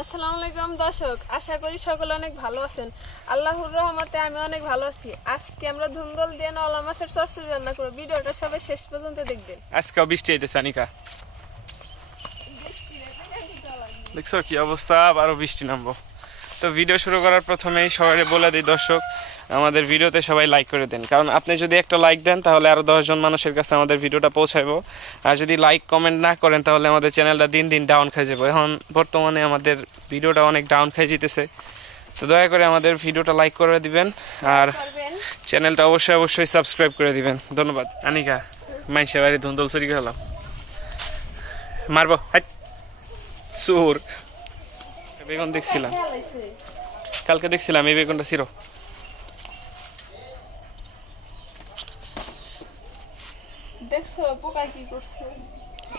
আসসালামু আলাইকুম দর্শক, আশা করি সকলে অনেক ভালো আছেন। আল্লাহর রহমতে আমি অনেক ভালো আছি। আজকে আমরা ধুন্দল দিয়ে নলা মাছের চচ্চড়ি রান্না করব। ভিডিওটা সবাই শেষ পর্যন্ত দেখবেন। আজকেও বৃষ্টি হইতেছে আনিকা, দেখছো কি অবস্থা, আবারও বৃষ্টি নামবো। তো ভিডিও শুরু করার প্রথমেই সবাই বলে দিই দর্শক, আমাদের ভিডিওতে সবাই লাইক করে দেন, কারণ আপনি যদি একটা লাইক দেন তাহলে আরো 10 জন মানুষের কাছে আমাদের ভিডিওটা পৌঁছাইবো। আর যদি লাইক কমেন্ট না করেন তাহলে আমাদের চ্যানেলটা দিন দিন ডাউন খেয়ে যাবো। এখন বর্তমানে আমাদের ভিডিওটা অনেক ডাউন খেয়ে যেতেছে, তো দয়া করে আমাদের ভিডিওটা লাইক করে দিবেন আর চ্যানেলটা অবশ্যই সাবস্ক্রাইব করে দিবেন। ধন্যবাদ। আনিকা মাইসে বাড়ি ধুন্দল চুরি গেল, মারবো চোর। বেগুন দেখছিলাম, কালকে দেখছিলাম এই বেগুনটা ছিল।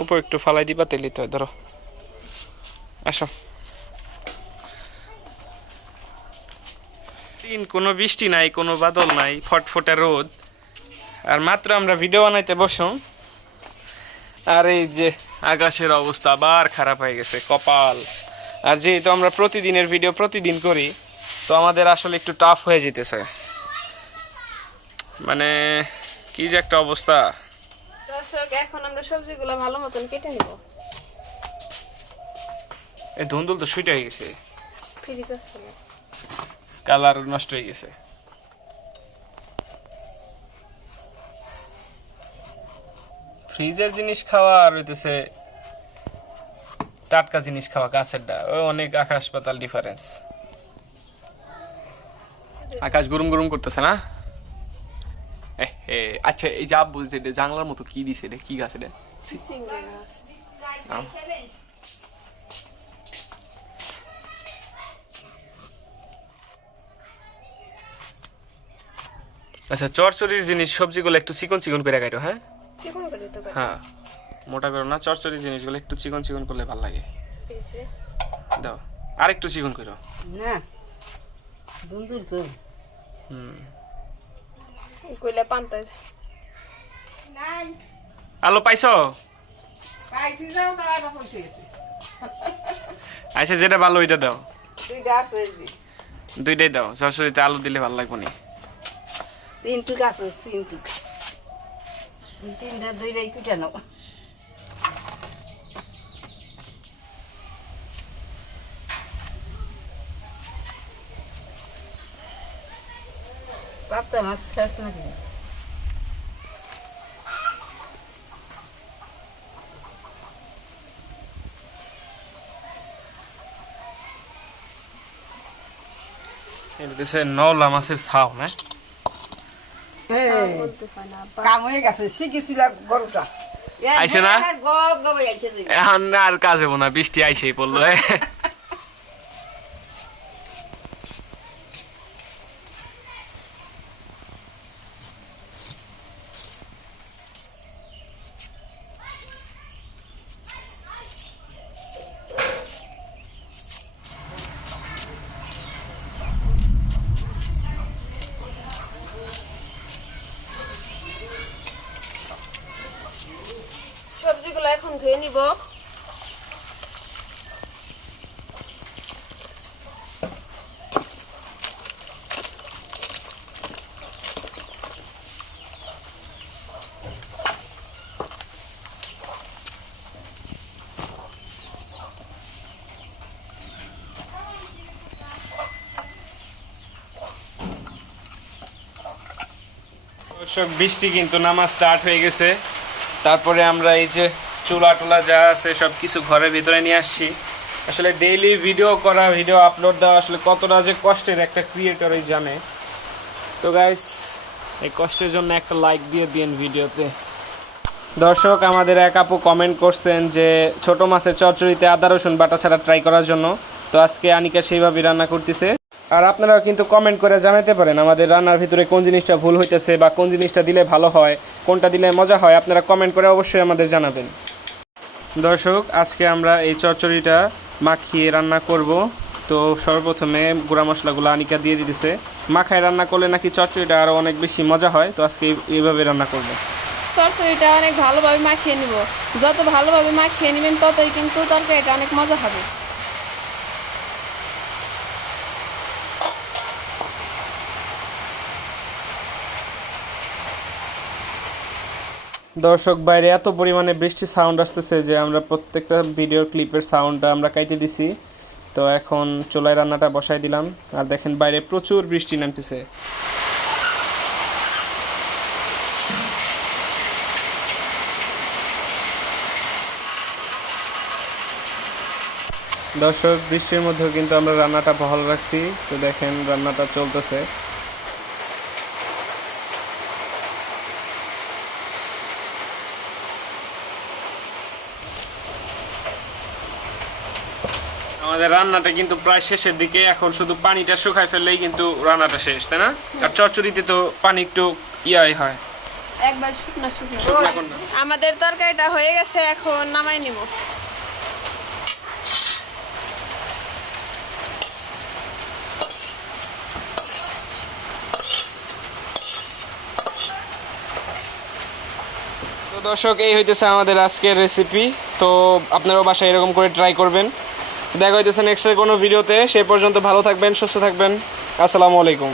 উপর একটু ফালাই দিবা, তেলি তো ধরো। আসো, কোনো বৃষ্টি নাই, কোনো বাদল নাই, ফটফটে রোদ। আর মাত্র আমরা ভিডিও বানাইতে বসুন আর এই যে আকাশের অবস্থা আবার খারাপ হয়ে গেছে, কপাল। আর যেহেতু আমরা প্রতিদিনের ভিডিও প্রতিদিন করি, তো আমাদের আসলে একটু টাফ হয়ে যেতেছে, মানে কি যে একটা অবস্থা। দর্শক, এখন আমরা সবজিগুলো ভালো মতন কেটে নিব। এই ধুন্দুল তো সুইট হয়ে গেছে, ফ্রিজে ছিল, কালার নষ্ট হয়ে গেছে। ফ্রিজের জিনিস খাওয়া আর হইতেছে টাটকা জিনিস খাওয়া, গাছেরটা ওই অনেক আকাশ পাতাল ডিফারেন্স। আকাশ গুরুম গুরুম করতেছে না? আচ্ছা, এই যা বলছে এটা জানলার মতো কি দিছে, এটা কি গাছ? এটা আচ্ছা, চরচরির জিনিস সবজিগুলো একটু চিকন চিকন করে কাটো। হ্যাঁ, চিকন করে দিতে পারি। হ্যাঁ, মোটা করো না, চরচরির জিনিসগুলো একটু চিকন চিকন করলে ভালো লাগে। দাও আর একটু চিকন করো না, দুন্দুল তো কইলা পান্তা আলো পাইছো? পাইছি, যাও তার পয়সা গেছে। আচ্ছা, যেটা ভালো ওইটা দাও, দুইটা আছে, দুইটাই দাও। চরচরিতে আলু দিলে ভালো লাগবে না। তিনটুক আছে, তিনটুক, তিনটা দুইটাই কুটা নাও। পাপ্তা মাছ খাস নাকি? এটা নওলা মাছের ছাও না? কাম হয়ে গেছে, শিখেছিলাম গরুটা। আইছে না? গপ গপ আইছে। এখন আর কাজ হবো না, বৃষ্টি আইসেই পড়লো। সবজিগুলো এখন ধুয়ে নিব। বৃষ্টি কিন্তু নামা স্টার্ট হয়ে গেছে। তারপরে আমরা এই যে চুলা টুলা যা আছে সব কিছু ঘরের ভিতরে নিয়ে আসছি। আসলে ডেইলি ভিডিও করা, ভিডিও আপলোড দেওয়া আসলে কতটা যে কষ্টের একটা ক্রিয়েটরই জানে। তো গাইস, এই কষ্টের জন্য একটা লাইক দিয়ে দিন ভিডিওতে। দর্শক, আমাদের এক আপু কমেন্ট করছেন যে ছোট মাছের চচ্চড়িতে আদা রসুন বাটা ছাড়া ট্রাই করার জন্য। তো আজকে আনিকা সেইভাবেই রান্না করতেছে। আর আপনারাও কিন্তু কমেন্ট করে জানাতে পারেন আমাদের রান্নার ভিতরে কোন জিনিসটা ভুল হইতেছে বা কোন জিনিসটা দিলে ভালো হয়, কোনটা দিলে মজা হয়। আপনারা কমেন্ট করে অবশ্যই আমাদের জানাবেন। দর্শক, আজকে আমরা এই চচ্চড়িটা মাখিয়ে রান্না করব। তো সর্বপ্রথমে গুঁড়া মশলাগুলো আনিকা দিয়ে দিতেছে। মাখায় রান্না করলে নাকি চচ্চড়িটা আরও অনেক বেশি মজা হয়। তো আজকে এইভাবে রান্না করব। তরকারিটা অনেক ভালোভাবে মাখিয়ে নিব। যত ভালোভাবে মাখিয়ে নেবেন ততই কিন্তু তরকারিটা অনেক মজা হবে। দর্শক বাইরে এত পরিমাণে বৃষ্টির সাউন্ড আসতেছে যে আমরা প্রত্যেকটা ভিডিওর ক্লিপের সাউন্ডটা আমরা কাইটে দিছি। তো এখন চুলায় রান্নাটা বসাই দিলাম, আর দেখেন বাইরে প্রচুর বৃষ্টি নামতেছে। দর্শক বৃষ্টির মধ্যেও কিন্তু আমরা রান্নাটা বহাল রাখছি। তো দেখেন রান্নাটা চলতেছে। আমাদের রান্নাটা কিন্তু প্রায় শেষের দিকে, এখন শুধু পানিটা শুকাই ফেললেই কিন্তু রান্নাটা শেষ, তাই না? আর চচ্চড়িতে তো পানি একটু ইয়াই হয়, একবার শুকনা শুকনা। শুকনা করনা। আমাদের তরকারিটা হয়ে গেছে, এখন নামাই নিব। তো দর্শক এই হইতেছে আমাদের আজকের রেসিপি। তো আপনারাও বাসায় এরকম করে ট্রাই করবেন। দেখা হইতেছে নেক্সট কোনো ভিডিওতে। সেই পর্যন্ত ভালো থাকবেন, সুস্থ থাকবেন। আসসালামু আলাইকুম।